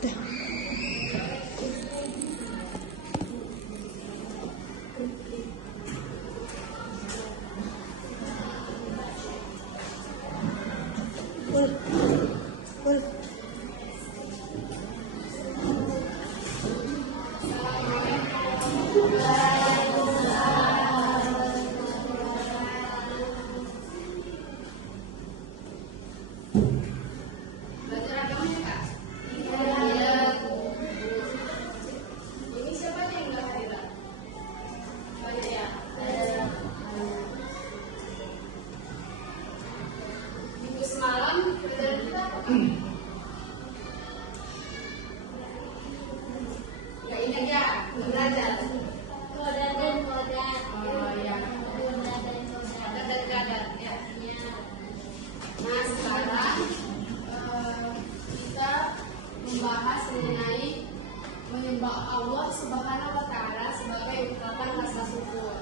Nah, sekarang kita membahas mengenai menyembah Allah Subhanahu wa Ta'ala sebagai ungkapan rasa syukur.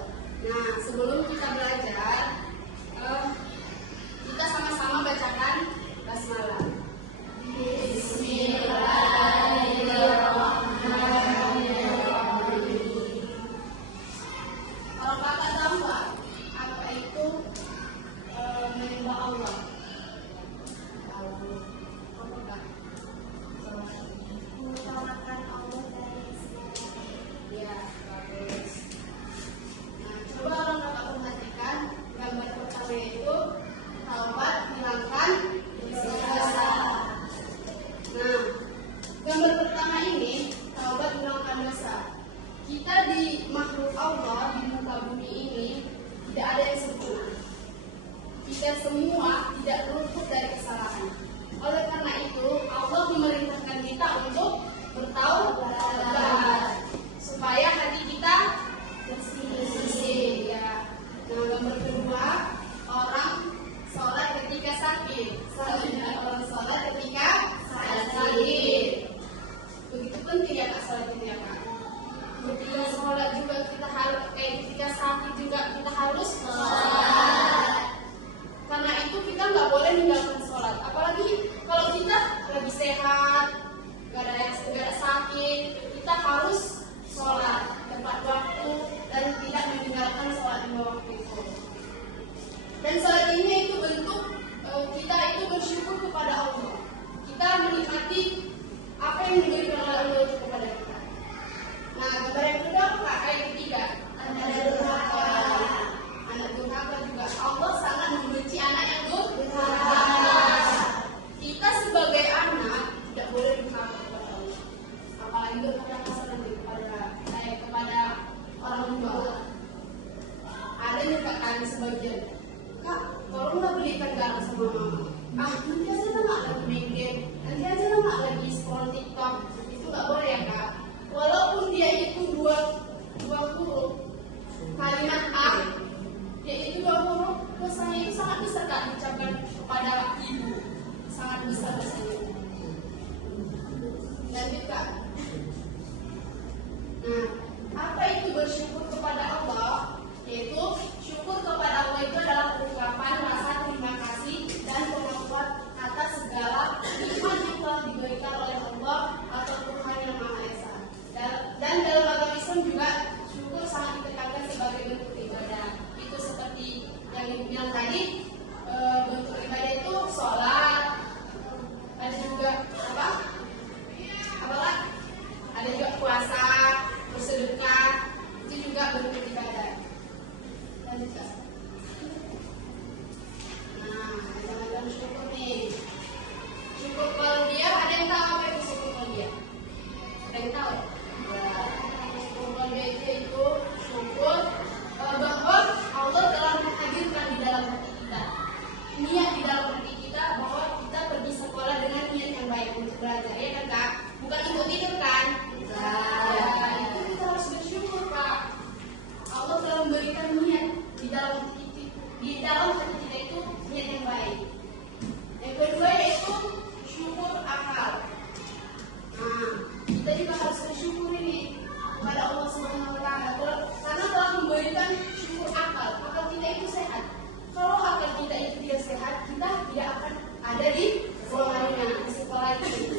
Nah, sebelum kita belajar, kita sama-sama bacakan basmalah. Bismillahirrahmanirrahim. Kalau kakak tahu nggak apa itu menyembah Allah? Mengutamakan Allah dari segala. Ya, bagus. Nah, coba orang kakak perhatikan gambar pertama itu taubat hilangkan dosa. Nah, gambar pertama ini taubat hilangkan dosa. Kita di makhluk Allah di muka bumi ini tidak ada yang sempurna. Kita semua tidak luput dari kesalahan. Oleh karena itu, Allah memerintahkan kita untuk bertaubat supaya hati kita bersih. Ya. Nah, gambar kedua, orang sholat ketika sakit. Selanjutnya orang sholat ketika sakit. Begitu penting ya kak sholat ini ya kak. Ketika sholat juga kita harus, ketika sakit juga kita harus sholat. Karena itu kita nggak boleh meninggalkan sholat. Apalagi kalau kita lagi sehat, nggak ada sakit, kita harus sholat tepat waktu dan tidak meninggalkan sholat lima waktu itu. Dan sholat ini itu bentuk kita itu bersyukur kepada Allah. Kita menikmati apa yang diberikan oleh Allah itu kepada kita. Nah, gambar yang kedua apa? Ayat ketiga. Ada durhaka. Anak durhaka juga. Allah sangat membenci anak yang durhaka. Kita sebagai anak tidak boleh durhaka kepada Allah. Apalagi durhaka kepada orang tua. Ada yang katakan sebagian, kak, tolonglah belikan garam sama mama. Nanti aja lah lagi main game, nanti aja lah lagi scroll TikTok. Itu nggak boleh ya kak. Walaupun dia itu dua huruf kalimat A, dia itu dua huruf, dosanya itu sangat besar kak diucapkan kepada ibu, sangat besar dosanya. Lanjut kak. Nah, apa itu bersyukur kepada Allah? Yaitu syukur kepada Allah itu adalah ungkapan rasa terima kasih dan pengakuan atas segala nikmat yang telah diberikan oleh Allah atau Tuhan yang Maha Esa. Dan dalam agama Islam juga syukur sangat ditekankan sebagai bentuk ibadah. Itu seperti yang dibilang tadi, bentuk ibadah itu sholat, ada juga apa? Apalah? Ada juga puasa, bersedekah, itu juga bentuk ibadah. Lanjut. Nah, jangan syukur nih. Syukur qalbiyah, ada yang tahu apa itu syukur qalbiyah? Ada yang tahu? Syukur qalbiyah itu syukur bahwa Allah telah menghadirkan di dalam hati kita, niat di dalam hati kita bahwa kita pergi sekolah dengan niat yang baik untuk belajar, ya kan kak? Bukan untuk tidur kan? Ya, itu kita harus bersyukur kak. Allah telah memberikan niat di dalam hati kita itu niat yang baik. Yang kedua yaitu syukur akal. Nah, kita juga harus bersyukur ini kepada Allah Subhanahu wa Ta'ala karena telah memberikan syukur akal. Akal kita itu sehat. Kalau akal kita itu tidak sehat, kita tidak akan ada di sekolahnya, di sekolah itu.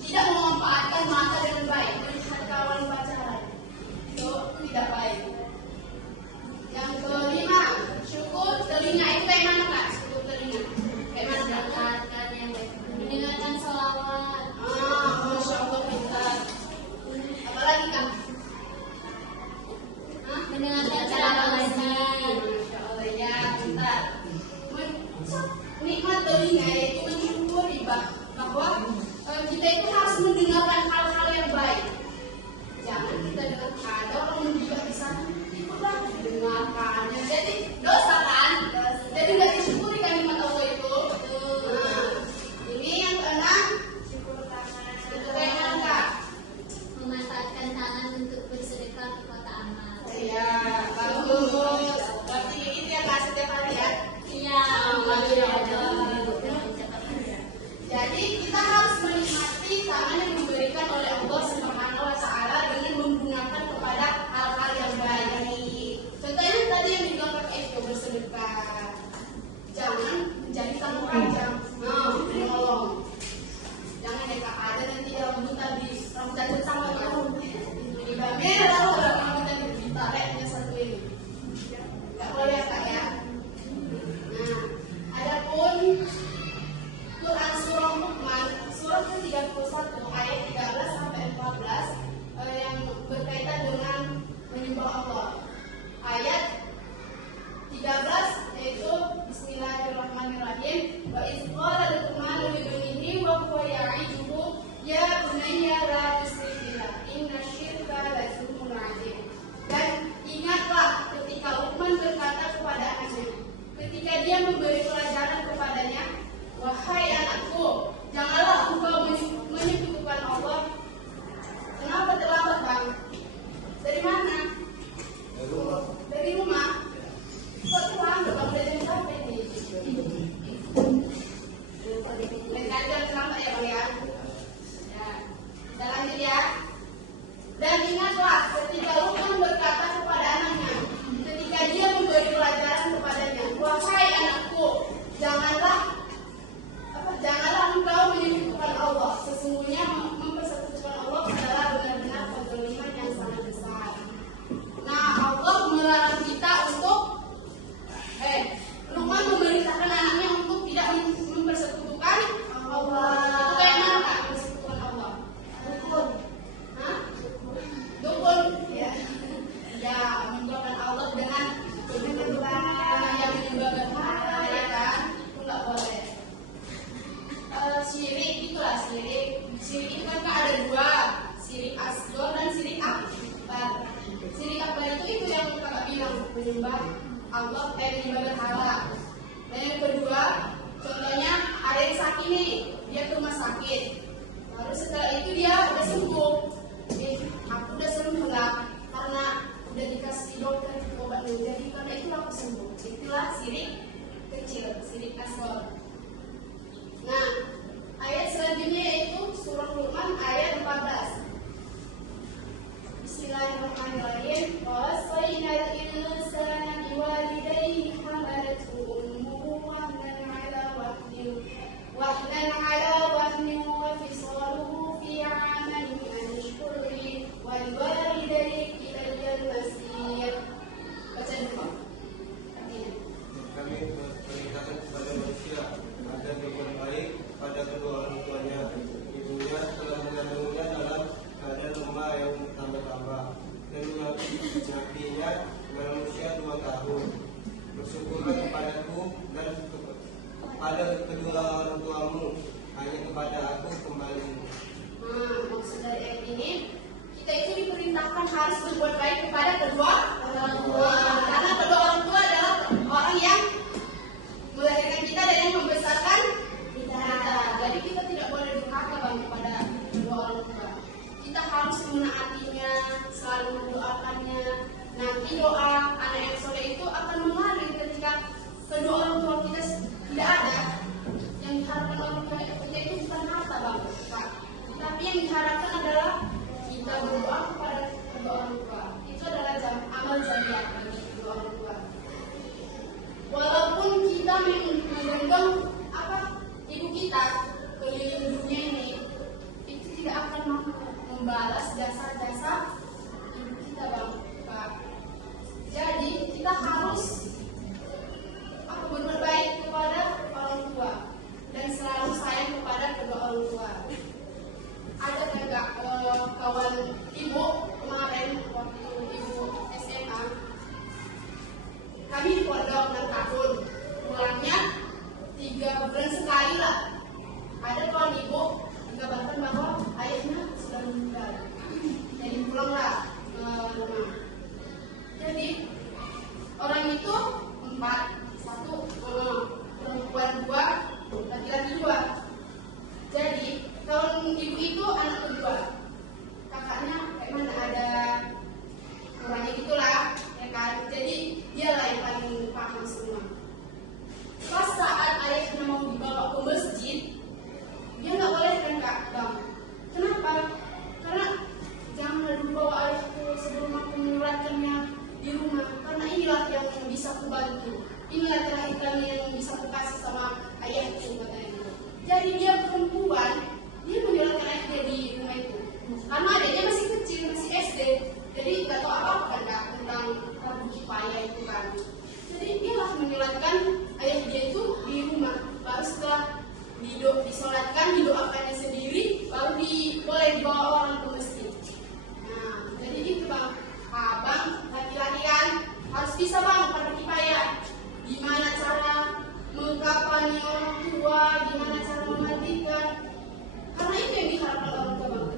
tidak memanfaatkan mata dengan baik, melihat kawan pacaran, itu tidak baik. Yang kelima, syukur telinga itu kayak mana kak? Syukur telinga kayak mana kak? Mendengarkan sholawat. Masya Allah pintar. Apalagi kak? Mendengarkan ceramah ngaji. Masya Allah ya pintar. Nikmat telinga yaitu mensyukuri bahwa kita itu harus mendengarkan hal-hal yang baik. Jangan kita dengar ada orang juga bisa ikutlah dengarkannya. Jadi dosa kan? Jadi nggak disyukuri kan nikmat Allah itu. Ini yang keenam, Syukur tangan. itu kayak mana kak? Memanfaatkan tangan untuk bersedekah di kota amal. Iya, bagus. Berarti itu yang kak setiap hari ya? Iya. Masya Allah. Jadi kita harus menikmati tangan yang diberikan oleh Allah Subhanahu wa Ta'ala dengan menggunakan kepada hal-hal yang baik. Contohnya tadi yang dibilang Kak Eko bersedekah. Jangan menjadi tamu panjang. Menolong. Jangan ya Kak, ada nanti rambutan bersama kamu. Di merah lalu rambutan ditareknya satu ini. Enggak boleh ya Kak ya. Nah, adapun Quran surah Luqman surah ke-31 ayat 13 sampai 14 yang berkaitan dengan menyembah Allah. Ayat 13 yaitu Bismillahirrahmanirrahim. Wa idz qala Luqmanu li ibnihi wa huwa ya'iduhu ya bunayya la tusyrik billah innasyirka la zulmun 'adzim. Dan ingatlah ketika Luqman berkata kepada anaknya ketika dia memberi pelajaran kepadanya, wahai anakku, janganlah engkau menyekutukan Allah. Kenapa terlambat bang? Dari mana? Dari rumah. Kok terlambat bang? Dari siapa ini? Dengan jam terlambat ya bang ya? Ya, kita lanjut ya. Dan ingatlah ketika Luqman berkata kepada anaknya, ketika dia memberi pelajaran kepadanya, wahai anakku, janganlah engkau menyekutukan Allah. Sesungguhnya mempersekutukan Allah adalah benar-benar kezaliman yang sangat besar. Nah, Allah melarang kita untuk Luqman memerintahkan anaknya untuk tidak mempersekutukan Allah. Itu kayak mana Kak? Mempersekutukan Allah. Dukun. Hah? Dukun. Ya. Ya, menyembahkan Allah dengan yang menyembah berhala ya kan? Itu nggak boleh. Syirik itulah syirik. Syirik itu kan ada dua, syirik asghar dan syirik akbar. Syirik akbar itu yang kakak bilang menyembah Allah menyembah berhala. Dan yang kedua, contohnya ada yang sakit nih, dia ke rumah sakit. Lalu setelah itu dia udah sembuh. Aku udah sembuh lah, karena udah dikasih dokter obat jadi karena itu aku sembuh. Itulah syirik kecil, syirik asghar. Nah, ayat selanjutnya yaitu surah Luqman ayat 14. Bismillahirrahmanirrahim. Wasainal insana biwalidayhi hamalathu ummuhu wahnan 'ala wahnin wa fisaluhu fi 'amain an ishkur li wa liwalidayhi ilayyal masir. Baca dulu. Artinya. Kami perintahkan kepada manusia agar berbuat baik pada kedua orang tuanya. Ibunya telah mengandungnya dalam keadaan lemah yang bertambah-tambah dan menyakitinya dalam usia 2 tahun. Bersyukurlah kepadaku dan kepada kedua orang tuamu, hanya kepada aku kembalimu. Maksud dari ayat ini, kita itu diperintahkan harus berbuat baik kepada kedua orang tua. Karena kedua orang tua adalah orang yang melahirkan kita dan yang membesarkan kita. Jadi kita tidak boleh durhaka kepada kedua orang tua. Kita harus menaatinya, selalu mendoakannya. Nanti doa anak yang soleh itu akan mengalir ketika kedua orang tua kita tidak ada. Yang diharapkan orang tua kita itu bukan harta bang, Pak. Tapi yang diharapkan adalah kita berdoa kepada kedua orang tua. Itu adalah amal jariah bagi kedua orang tua. Walaupun kita menggendong ibu kita keliling dunia ini, itu membalas jasa-jasa ibu kita, Bang. Kak. Jadi kita harus berbuat baik kepada orang tua dan selalu sayang kepada kedua orang tua. Ada juga kawan ibu kemarin waktu ibu SMA, kami di pondok 6 tahun, pulangnya 3 bulan sekali lah. Ada kawan ibu dikabarkan bahwa ayahnya sudah meninggal, jadi pulanglah ke rumah. Jadi orang itu 4, 1 perempuan 2, laki-laki 2. Jadi kawan ibu itu anak kedua, kakaknya kayak mana ada kurangnya gitulah, ya kan? Jadi dialah yang paling paham semua. Pas saat ayahnya mau dibawa ke masjid, dia nggak boleh kan Kak, Bang? Kenapa? Karena jangan dulu bawa ayahku sebelum aku menyuratkannya di rumah, karena inilah yang bisa kubantu, inilah terakhir yang bisa kukasih sama ayahku, katanya. Jadi dia perempuan, dia menjualkan ayahnya di rumah itu, karena adiknya masih kecil, masih SD, jadi nggak tahu apa-apa kan Kak tentang Prabu Kipaya itu kan. Jadi dia lah menjualkan ayah dia itu di rumah, baru setelah disolatkan, didoakannya sendiri, baru boleh dibawa orang ke masjid. Nah, jadi itu Bang. Abang laki-laki kan harus bisa Bang Prabu Kipaya. Gimana cara mengkapani orang tua, gimana cara memandikan. Karena itu yang diharapkan orang tua Bang.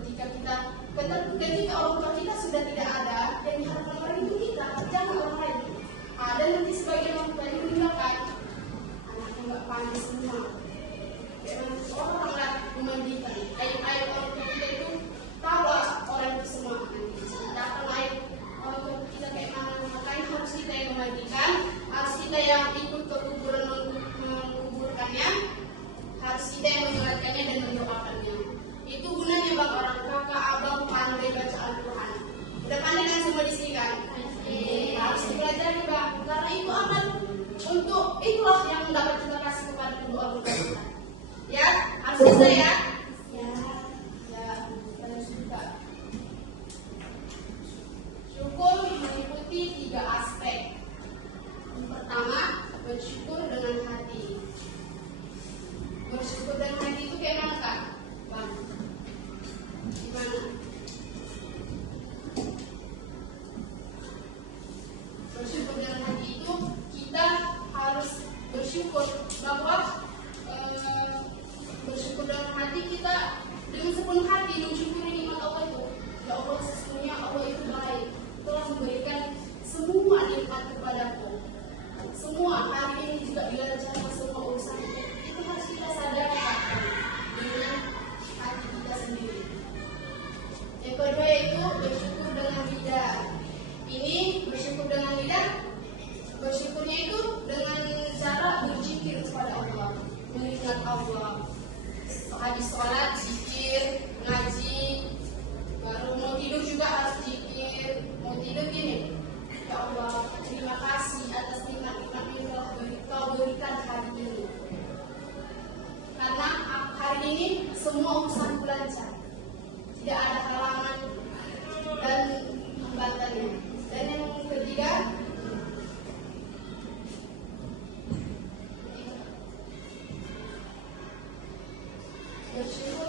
Ketika orang tua kita sudah tidak ada, yang diharapkan orang itu kita, jangan orang lain. Dan nanti sebagian orang tua itu meninggalkan anaknya nggak pandai semua. Orang lah memandikan. Ayat-ayat orang tua kita itu tahu lah orang itu semua. Nanti datang ayat orang tua kita kayak mana, makanya harus kita yang memandikan, harus kita yang ikut ke kuburan menguburkannya, harus kita yang menyolatkannya dan mendoakannya. Itu gunanya Bang, orang kakak, abang pandai baca Al-Quran. Udah pandai kan semua di sini kan? Harus dipelajari Bang, karena itu amal untuk itulah yang dapat kita kasih kepada kedua orang tua kita. Ya, harus bisa ya. Ya, harus juga. Syukur meliputi 3 aspek. Yang pertama, bersyukur dengan hati. Bersyukur dengan hati itu kayak mana Kak? Bang, gimana? Bersyukur dengan hati itu kita harus bersyukur bahwa bersyukur dengan hati kita dengan sepenuh hati mensyukuri nikmat Allah itu. Ya Allah, sesungguhnya Allah itu baik, telah memberikan semua nikmat kepadaku. Semua hari ini juga dilancarkan semua urusan itu harus kita sadarkan dengan hati kita sendiri. Yang kedua yaitu bersyukur dengan lidah. Ini bersyukur dengan lidah, bersyukurnya itu dengan cara berzikir kepada Allah, mengingat Allah. Habis sholat zikir, ngaji, baru mau tidur juga harus zikir. Mau tidur gini, ya Allah, terima kasih atas nikmat-nikmat yang telah Kau berikan hari ini. Karena hari ini semua urusan lancar, tidak ada halangan dan hambatannya. Dan yang ketiga, bersyukur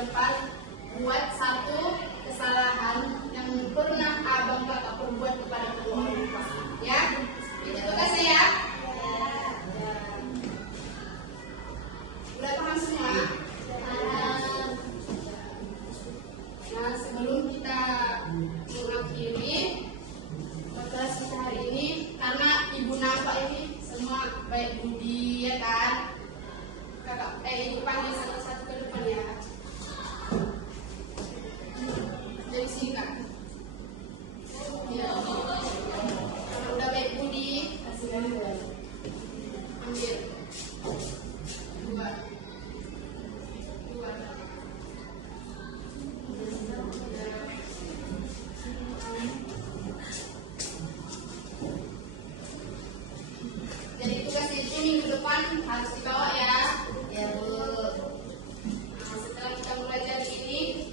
depan buat satu kesalahan yang pernah abang kakak perbuat kepada kedua orang tua. Ya, itu tugasnya ya. Udah paham semua? Nah, sebelum kita mengakhiri kelas kita hari ini, karena ibu nampak ini semua baik budi ya kan, kakak ibu panggil satu-satu ke depan ya. Dari sini kak. Ya. Kalau udah baik budi, kasih ambil. Ambil. Dua. Jadi tugas itu minggu depan harus dibawa ya. Ya Bu. Nah, setelah kita belajar ini,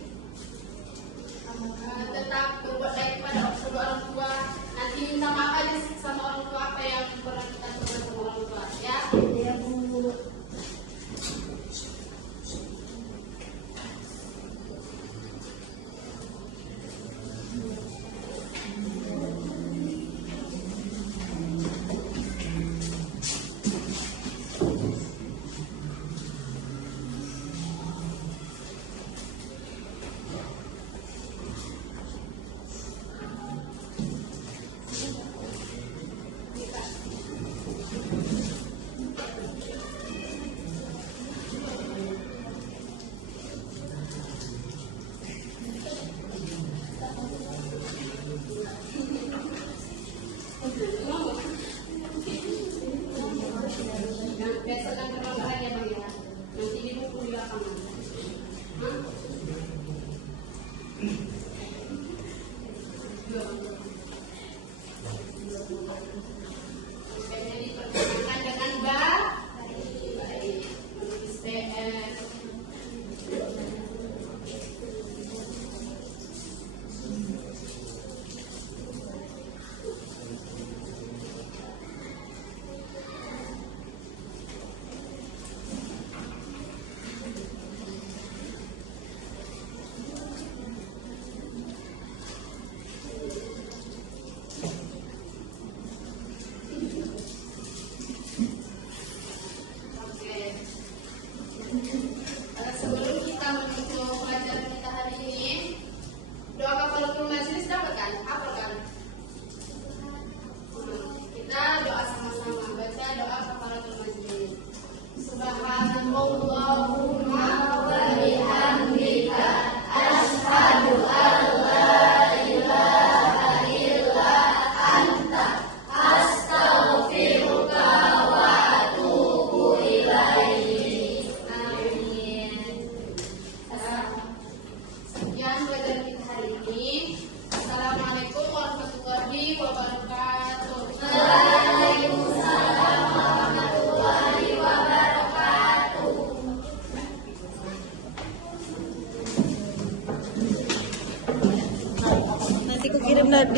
tetap berbuat baik kepada kedua orang tua. Nanti minta maaf aja sama orang tua apa yang pernah kita perbuat sama orang tua ya. Ya Bu. Biasakan kebanggaan ya bang ya. Nanti di buku di belakang. Hah? Jadi diperkenalkan dengan baik. Menulis PS. Sebelum kita menutup pelajaran kita hari ini, doa kafaratul majelis dapat kan? Apa kan? Kita doa sama-sama, baca doa kafaratul majelis. Subhanallah.